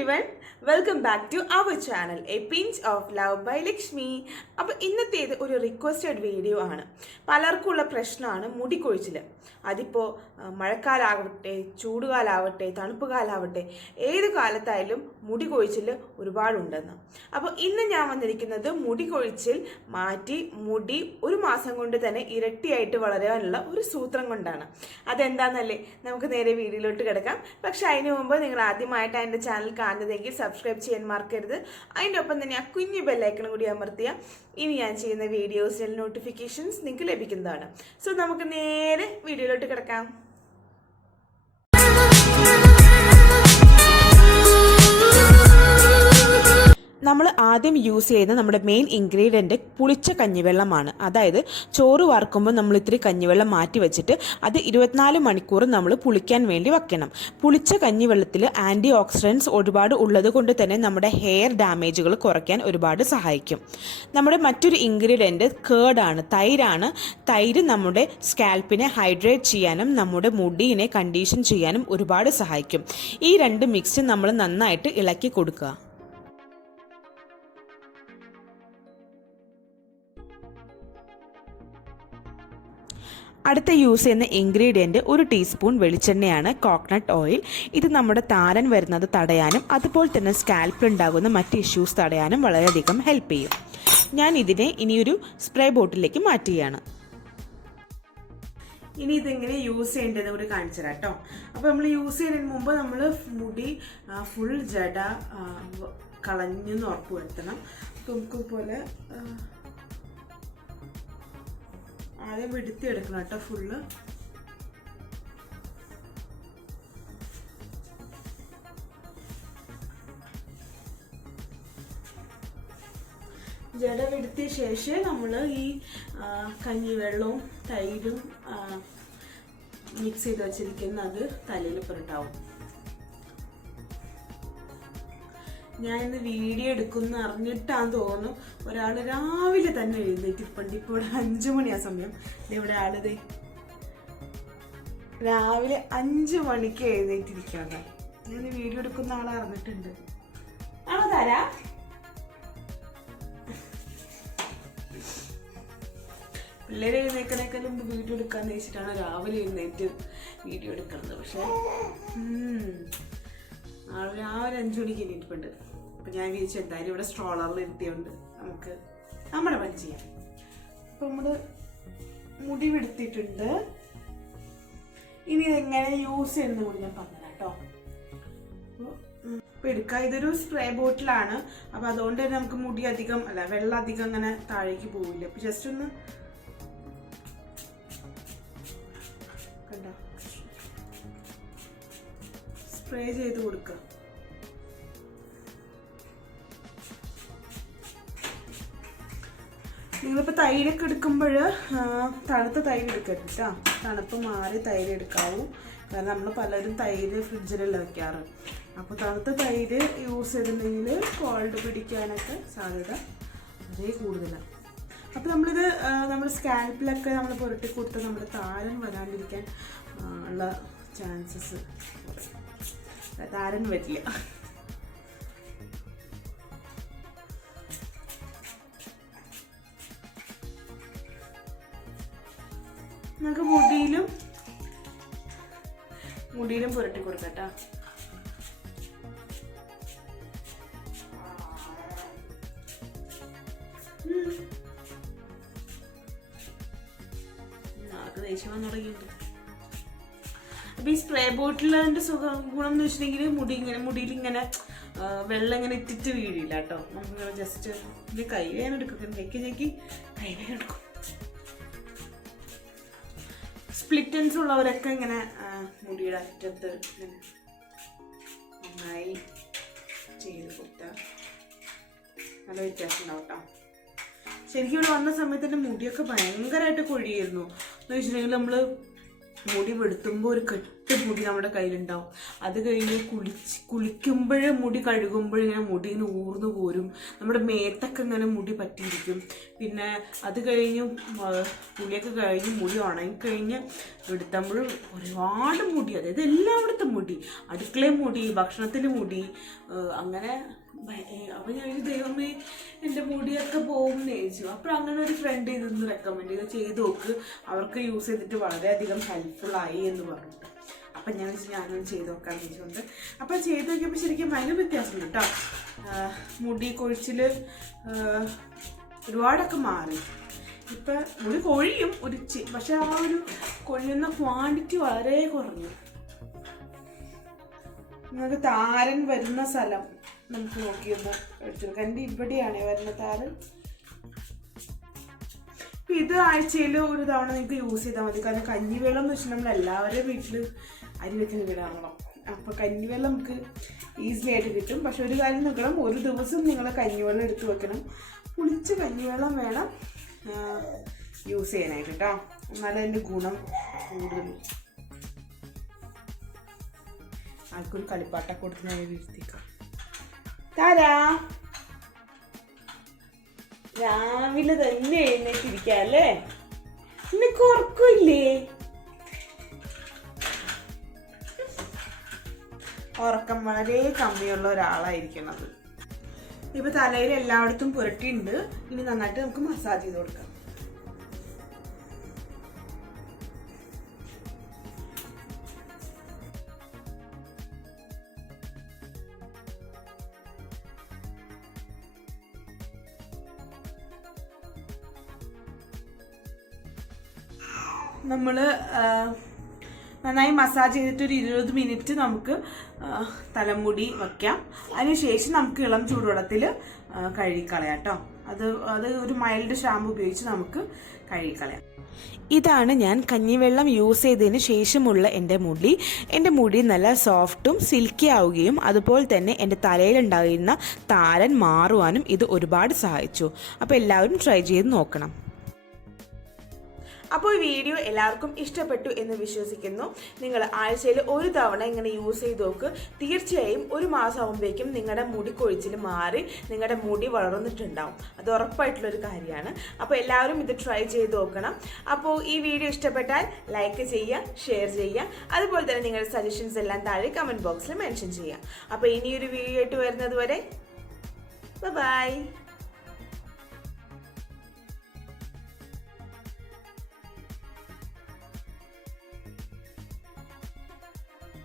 everyone, welcome back to our channel A Pinch of Love by Lakshmi. അപ്പോൾ ഇന്നത്തേത് ഒരു requested video ആണ്. പലർക്കുള്ള പ്രശ്നമാണ് മുടി കൊഴിച്ചിൽ. അതിപ്പോൾ മഴക്കാലാവട്ടെ, ചൂടുകാലാവട്ടെ, തണുപ്പ് കാലാവട്ടെ, ഏത് കാലത്തായാലും മുടി കൊഴിച്ചിൽ ഒരുപാടുണ്ടെന്ന്. അപ്പോൾ ഇന്ന് ഞാൻ വന്നിരിക്കുന്നത് മുടി കൊഴിച്ചിൽ മാറ്റി മുടി ഒരു മാസം കൊണ്ട് തന്നെ ഇരട്ടിയായിട്ട് വളരാനുള്ള ഒരു സൂത്രം കൊണ്ടാണ്. അതെന്താണെന്നല്ലേ, നമുക്ക് നേരെ വീഡിയോയിലോട്ട് കിടക്കാം. പക്ഷെ അതിന് മുമ്പ് നിങ്ങൾ ആദ്യമായിട്ടാണ് എൻ്റെ ചാനൽ കാണുന്നതെങ്കിൽ സബ്സ്ക്രൈബ് ചെയ്യാൻ മറക്കരുത്. അതിൻ്റെ ഒപ്പം തന്നെ ആ കുഞ്ഞു ബെല്ലൈക്കൺ കൂടി അമർത്തിയാൽ ഇനി ഞാൻ ചെയ്യുന്ന വീഡിയോസിൽ നോട്ടിഫിക്കേഷൻസ് നിങ്ങൾക്ക് ലഭിക്കുന്നതാണ്. സോ നമുക്ക് നേരെ വീഡിയോയിലോട്ട് കിടക്കാം. നമ്മൾ ആദ്യം യൂസ് ചെയ്യുന്ന നമ്മുടെ മെയിൻ ഇൻഗ്രീഡിയൻറ്റ് പുളിച്ച കഞ്ഞിവെള്ളമാണ്. അതായത് ചോറ് വറുക്കുമ്പോൾ നമ്മൾ ഇത്തിരി കഞ്ഞിവെള്ളം മാറ്റി വെച്ചിട്ട് അത് 24 മണിക്കൂർ നമ്മൾ പുളിക്കാൻ വേണ്ടി വെക്കണം. പുളിച്ച കഞ്ഞിവെള്ളത്തിൽ ആൻറ്റി ഓക്സിഡൻസ് ഒരുപാട് ഉള്ളത് കൊണ്ട് തന്നെ നമ്മുടെ ഹെയർ ഡാമേജുകൾ കുറയ്ക്കാൻ ഒരുപാട് സഹായിക്കും. നമ്മുടെ മറ്റൊരു ഇൻഗ്രീഡിയൻറ്റ് കേർഡാണ്, തൈരാണ്. തൈര് നമ്മുടെ സ്കാൽപ്പിനെ ഹൈഡ്രേറ്റ് ചെയ്യാനും നമ്മുടെ മുടിയെ കണ്ടീഷൻ ചെയ്യാനും ഒരുപാട് സഹായിക്കും. ഈ രണ്ട് മിക്സ് നമ്മൾ നന്നായിട്ട് ഇളക്കി കൊടുക്കുക. അടുത്ത യൂസ് ചെയ്യുന്ന ഇൻഗ്രീഡിയൻറ്റ് 1 ടീസ്പൂൺ വെളിച്ചെണ്ണയാണ്, കോക്കനട്ട് ഓയിൽ. ഇത് നമ്മുടെ താരൻ വരുന്നത് തടയാനും അതുപോലെ തന്നെ സ്കാൽപ്പിലുണ്ടാകുന്ന മറ്റ് ഇഷ്യൂസ് തടയാനും വളരെയധികം ഹെൽപ്പ് ചെയ്യും. ഞാൻ ഇതിനെ ഇനിയൊരു സ്പ്രേ ബോട്ടിലേക്ക് മാറ്റുകയാണ്. ഇനി ഇതെങ്ങനെ യൂസ് ചെയ്യേണ്ടതെന്ന് കൂടി കാണിച്ചു തരാം കേട്ടോ. അപ്പോൾ നമ്മൾ യൂസ് ചെയ്യുന്നതിന് മുമ്പ് നമ്മൾ മുടി ഫുൾ ജട കളഞ്ഞെന്ന് ഉറപ്പ് വരുത്തണം. നമുക്ക് പോലെ ആദ്യം വെടുത്തിയെടുക്കണം കേട്ടോ. ഫുള്ള് ജട വെടുത്തിയ ശേഷം നമ്മൾ ഈ കഞ്ഞിവെള്ളവും തൈരും മിക്സ് ചെയ്ത് വെച്ചിരിക്കുന്ന അത് തലയിൽ പുരട്ടാവും. ഞാൻ ഇന്ന് വീഡിയോ എടുക്കുന്ന അറിഞ്ഞിട്ടാന്ന് തോന്നുന്നു ഒരാൾ രാവിലെ തന്നെ എഴുന്നേറ്റിപ്പണ്ട്. ഇപ്പോൾ ഇവിടെ 5 മണിയാ സമയം. ഇവിടെ ആളിത് രാവിലെ 5 മണിക്ക് എഴുന്നേറ്റിരിക്കുകയാണ്. ഞാൻ വീഡിയോ എടുക്കുന്ന ആളെ അറിഞ്ഞിട്ടുണ്ട്. ആണോ താരാ? പിള്ളേരെ എഴുന്നേക്കണേക്കാൾ മുമ്പ് വീഡിയോ എടുക്കാന്ന് വെച്ചിട്ടാണ് രാവിലെ എഴുന്നേറ്റ് വീഡിയോ എടുക്കുന്നത്. പക്ഷെ ആൾ രാവിലെ 5 മണിക്ക് എഴുന്നേറ്റിപ്പുണ്ട്. അപ്പം ഞാൻ വിചാരിച്ചു എന്തായാലും ഇവിടെ സ്ട്രോളറിൽ ഇരുത്തിയോണ്ട് നമുക്ക് നമ്മുടെ പണി ചെയ്യാം. അപ്പം നമ്മൾ മുടി വെടുത്തിട്ടുണ്ട്. ഇനി ഇതെങ്ങനെ യൂസ് ചെയ്യുന്നത് കൂടി ഞാൻ പറഞ്ഞുതരാം കേട്ടോ. അപ്പോൾ എടുക്കുക, ഇതൊരു സ്പ്രേ ബോട്ടിലാണ്. അപ്പം അതുകൊണ്ട് തന്നെ നമുക്ക് മുടി അധികം വെള്ളം അധികം അങ്ങനെ താഴേക്ക് പോവില്ല. അപ്പം ജസ്റ്റ് ഒന്ന് കണ്ടോ സ്പ്രേ ചെയ്ത് കൊടുക്കുക. നിങ്ങളിപ്പോൾ തൈരൊക്കെ എടുക്കുമ്പോൾ തണുത്ത തൈര് എടുക്കരുത് കേട്ടോ. തണുപ്പ് മാറി തൈര് എടുക്കാവൂ. കാരണം നമ്മൾ പലരും തൈര് ഫ്രിഡ്ജിലല്ല വയ്ക്കാറ്. അപ്പോൾ തണുത്ത തൈര് യൂസ് ചെയ്തിട്ടുണ്ടെങ്കിൽ കോൾഡ് പിടിക്കാനൊക്കെ സാധ്യത അതേ കൂടുതലാണ്. അപ്പോൾ നമ്മളിത് നമ്മുടെ സ്കാൽപ്പിലൊക്കെ നമ്മൾ പുരട്ടി കൊടുത്ത് നമ്മുടെ താരൻ വരാണ്ടിരിക്കാൻ ഉള്ള ചാൻസസ് താരൻ വരില്ല. നമുക്ക് മുടിയിലും പുരട്ടി കൊടുക്കട്ടോ. ആൾക്ക് ദേഷ്യം വന്ന് തുടങ്ങിയിട്ടുണ്ട്. അപ്പൊ ഈ സ്പ്രേ ബോട്ടിലിന്റെ ഗുണം എന്ന് വെച്ചിട്ടുണ്ടെങ്കിൽ മുടിയിൽ ഇങ്ങനെ വെള്ളം ഇങ്ങനെ ഇറ്റിട്ട് വീഴില്ല കേട്ടോ. നമുക്ക് ജസ്റ്റ് ഇത് കൈ വേദന എടുക്കും. ഞെക്കി കൈ വേദന എടുക്കും. സ്പ്ലിറ്റൻസ് ഉള്ളവരൊക്കെ ഇങ്ങനെ മുടിയുടെ അറ്റത്ത് ഇങ്ങനെ നന്നായി ചെയ്ത് കൊടുത്താൽ നല്ല വ്യത്യാസം ഉണ്ടാവും കേട്ടോ. ശരിക്കും ഇവിടെ വന്ന സമയത്ത് എൻ്റെ മുടിയൊക്കെ ഭയങ്കരമായിട്ട് കൊഴിയായിരുന്നു. എന്ന് വെച്ചിട്ടുണ്ടെങ്കിൽ നമ്മൾ മുടി വെടുത്തുമ്പോൾ ഒരു കെട്ട് വെളുത്ത മുടി നമ്മുടെ കയ്യിലുണ്ടാവും. അത് കഴിഞ്ഞ് കുളിക്കുമ്പോഴേ മുടി കഴുകുമ്പോഴിങ്ങനെ മുടി ഇങ്ങനെ ഊർന്നു പോരും. നമ്മുടെ മേത്തൊക്കെ ഇങ്ങനെ മുടി പറ്റിയിരിക്കും. പിന്നെ അത് കഴിഞ്ഞ് കുളിയൊക്കെ കഴിഞ്ഞ് മുടി ഉണങ്ങിക്കഴിഞ്ഞ് എടുത്തുമ്പോഴും ഒരുപാട് മുടി, അതായത് എല്ലായിടത്തും മുടി, അടുക്കളയിൽ മുടി, ഭക്ഷണത്തിൽ മുടി, അങ്ങനെ. അപ്പം ഞാൻ ദൈവമേ എൻ്റെ മുടിയൊക്കെ പോകുമെന്ന് ചോദിച്ചു. അപ്പോൾ അങ്ങനെ ഒരു ഫ്രണ്ട് ഇതൊന്ന് റെക്കമെൻഡ് ചെയ്ത് നോക്ക്, അവർക്ക് യൂസ് ചെയ്തിട്ട് വളരെയധികം ഹെൽപ്ഫുള്ളായി എന്ന് പറഞ്ഞു. അപ്പം ഞാൻ ഞാനൊന്ന് ചെയ്ത് നോക്കാമെന്ന് വെച്ചുകൊണ്ട് അപ്പോൾ ചെയ്ത് നോക്കിയപ്പോൾ ശരിക്കും ഭയങ്കര വ്യത്യാസമുണ്ട് കേട്ടോ. മുടി കൊഴിച്ചിൽ ഒരുപാടൊക്കെ മാറി. ഇപ്പം മുടി കൊഴിയും പക്ഷെ ആ ഒരു കൊഴിയുന്ന ക്വാണ്ടിറ്റി വളരെ കുറഞ്ഞു. നിങ്ങൾക്ക് താരൻ വരുന്ന സ്ഥലം നമുക്ക് നോക്കിയൊന്ന് എടുത്തെടുക്കാം. എൻ്റെ ഇവിടെയാണ് വരുന്ന താരൻ. അപ്പം ഇത് ആഴ്ചയിൽ ഒരു തവണ നിങ്ങൾക്ക് യൂസ് ചെയ്താൽ മതി. കാരണം കഞ്ഞിവെള്ളം എന്ന് വെച്ചാൽ നമ്മൾ എല്ലാവരുടെയും വീട്ടിൽ അരി വെക്കുന്ന വീടാണല്ലോ. അപ്പോൾ കഞ്ഞിവെള്ളം നമുക്ക് ഈസിലി ആയിട്ട് കിട്ടും. പക്ഷെ ഒരു കാര്യം നോക്കണം, ഒരു ദിവസം നിങ്ങൾ കഞ്ഞിവെള്ളം എടുത്ത് വെക്കണം. പുളിച്ച കഞ്ഞിവെള്ളം വേണം യൂസ് ചെയ്യാനായിട്ട് കേട്ടോ, എന്നാലും അതിൻ്റെ ഗുണം കൂടുതൽ. ആൾക്കൊരു കളിപ്പാട്ടൊക്കെ കൊടുത്ത് ഞാൻ വീഴ്ത്തിക്കാം. താരാ രാവിലെ തന്നെ എഴുന്നേറ്റിരിക്കുക അല്ലേ? നിനക്ക് ഉറക്കമില്ലേ? ഉറക്കം വളരെ കമ്മിയുള്ള ഒരാളായിരിക്കണത്. ഇപ്പൊ തലയിൽ എല്ലായിടത്തും പുരട്ടിയുണ്ട്. ഇനി നന്നായിട്ട് നമുക്ക് മസാജ് ചെയ്ത് കൊടുക്കാം. നമ്മൾ നന്നായി മസാജ് ചെയ്തിട്ട് ഒരു 20 മിനിറ്റ് നമുക്ക് തലമുടി വയ്ക്കാം. അതിനുശേഷം നമുക്ക് ഇളം ചൂടുവെള്ളത്തിൽ കഴുകിക്കളയാം കേട്ടോ. അത് ഒരു മൈൽഡ് ഷാമ്പു ഉപയോഗിച്ച് നമുക്ക് കഴുകിക്കളയാം. ഇതാണ് ഞാൻ കഞ്ഞിവെള്ളം യൂസ് ചെയ്തതിന് ശേഷമുള്ള എൻ്റെ മുടി. എൻ്റെ മുടി നല്ല സോഫ്റ്റും സിൽക്കി ആവുകയും അതുപോലെ തന്നെ എൻ്റെ തലയിലുണ്ടാകുന്ന താരൻ മാറുവാനും ഇത് ഒരുപാട് സഹായിച്ചു. അപ്പോൾ എല്ലാവരും ട്രൈ ചെയ്ത് നോക്കണം. അപ്പോൾ ഈ വീഡിയോ എല്ലാവർക്കും ഇഷ്ടപ്പെട്ടു എന്ന് വിശ്വസിക്കുന്നു. നിങ്ങൾ ആഴ്ചയിൽ ഒരു തവണ ഇങ്ങനെ യൂസ് ചെയ്ത് നോക്ക്. തീർച്ചയായും ഒരു മാസം ആകുമ്പോഴേക്കും നിങ്ങളുടെ മുടി കൊഴിച്ചിൽ മാറി നിങ്ങളുടെ മുടി വളർന്നിട്ടുണ്ടാവും. അത് ഉറപ്പായിട്ടുള്ളൊരു കാര്യമാണ്. അപ്പോൾ എല്ലാവരും ഇത് ട്രൈ ചെയ്ത് നോക്കണം. അപ്പോൾ ഈ വീഡിയോ ഇഷ്ടപ്പെട്ടാൽ ലൈക്ക് ചെയ്യുക, ഷെയർ ചെയ്യുക, അതുപോലെ തന്നെ നിങ്ങളുടെ സജഷൻസ് എല്ലാം താഴെ കമൻറ്റ് ബോക്സിൽ മെൻഷൻ ചെയ്യുക. അപ്പോൾ ഇനിയൊരു വീഡിയോ ആയിട്ട് വരുന്നത് വരെ ബൈ.